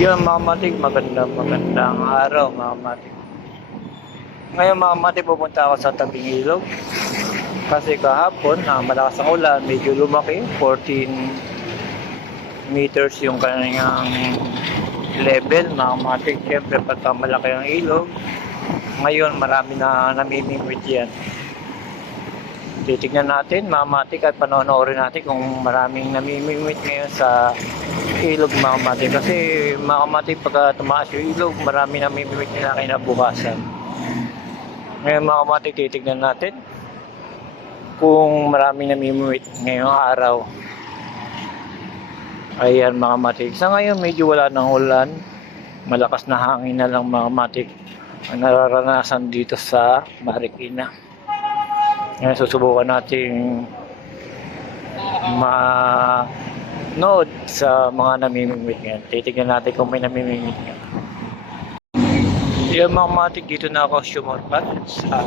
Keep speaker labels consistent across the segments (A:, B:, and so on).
A: Yun mga matik, magandang magandang araw mga matik. Ngayon mga matik, pupunta ako sa tabing ilog. Kasi kahapon, na malakas ang ulan, medyo lumaki, 14 meters yung kanyang level mga matik. Siyempre, pagka malaki ang ilog, ngayon marami na namimingwit yan. Titignan natin, mga matik, at panonoorin natin kung maraming namimingwit ngayon sa ilog mga matik. Kasi mga matik, pagka tumaas yung ilog, marami namimingwit nila kinabukasan. Ngayon mga matik, titignan natin kung maraming namimingwit ngayong araw. Ayan mga matik. Sa ngayon, medyo wala ng ulan. Malakas na hangin na lang mga matik ang nararanasan dito sa Marikina. Ngayon, susubukan natin ma-nood sa mga namimingwit ngayon. Titignan natin kung may namimingwit nga. Yung mga matik dito na ako sumurpat sa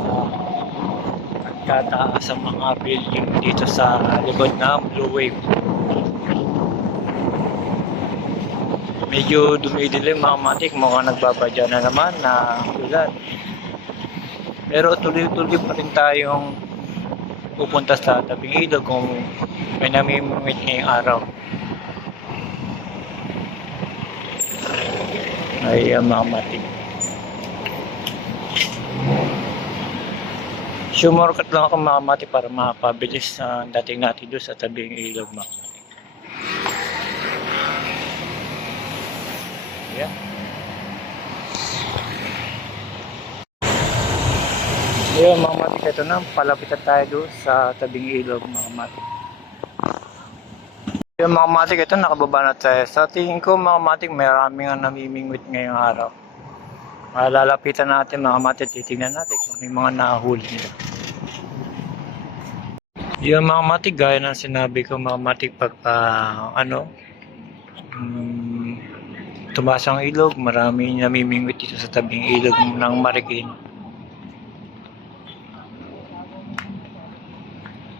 A: nagtataas sa mga building dito sa likod ng Blue Wave. Medyo dumidilim mga matik, mukhang nagbabadya na naman na ulan. Pero tuloy-tuloy pa rin tayong pupunta sa tabing ilog kung may namimimit ngayong araw. Ay, ang mga matik. Sumorkat lang ako mga matik para makapabilis sa dating natin doon sa tabing ilog mga matik. Yeah. Ayun mga matik, ito na, palapitan tayo doon sa tabing ilog mga matik. Ayun mga matik, ito nakababa na tayo. Sa tingin ko mga matik, marami nga namimingwit ngayong araw. Malalapitan natin mga matik, titignan natin kung may mga nahuli nila. Yung mga matik, gaya ng sinabi ko mga matik, pagka ano, mm, tumaas ang ilog, marami namimingwit dito sa tabing ilog ng Marikina.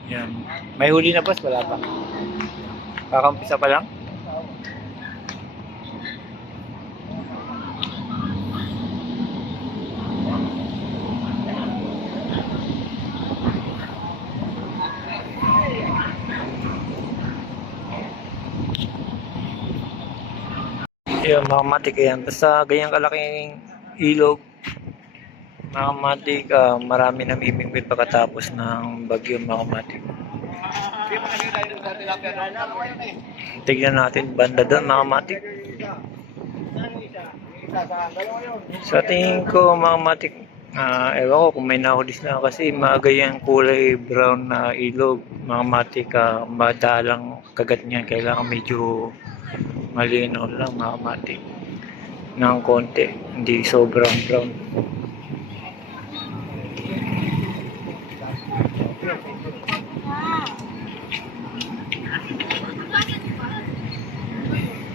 A: Yan. May huli na boss? Wala pa. Kakampisa pa lang? Yun, mga matik yan. Basta ganyang kalaking ilog, mga matik, ah, marami namimingwit pagkatapos ng bagyo mga matik. Tignan natin banda doon mga matik. Sa tingin ko mga matik, ah, ewan ko kung may nahulis na kasi maaga yung kulay brown na ilog. Mga matik, ah, madalang kagat niya. Kailangan medyo malinaw lang mga matik ng konti. Hindi sobrang brown.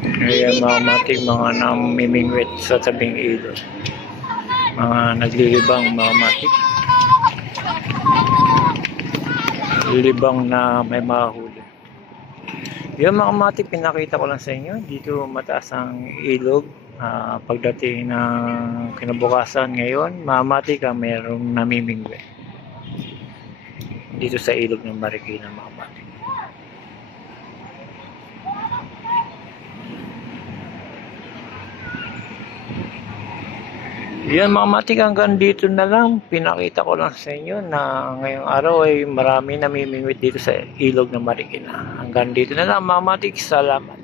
A: Ayan mga matik, mga namimingwit sa tabing ilog. Mga naglilibang mga matik. Lilibang na may mahuli. Yung mga matik, pinakita ko lang sa inyo. Dito mataas ang ilog. Ah, pagdating ng kinabukasan ngayon, mga matik, mayroong namimingwit. Dito sa ilog ng Marikina mga matik. Yan mga matik hanggang dito na lang. Pinakita ko lang sa inyo na ngayong araw ay marami namimingwit dito sa ilog ng Marikina. Hanggang dito na lang mga matik. Salamat.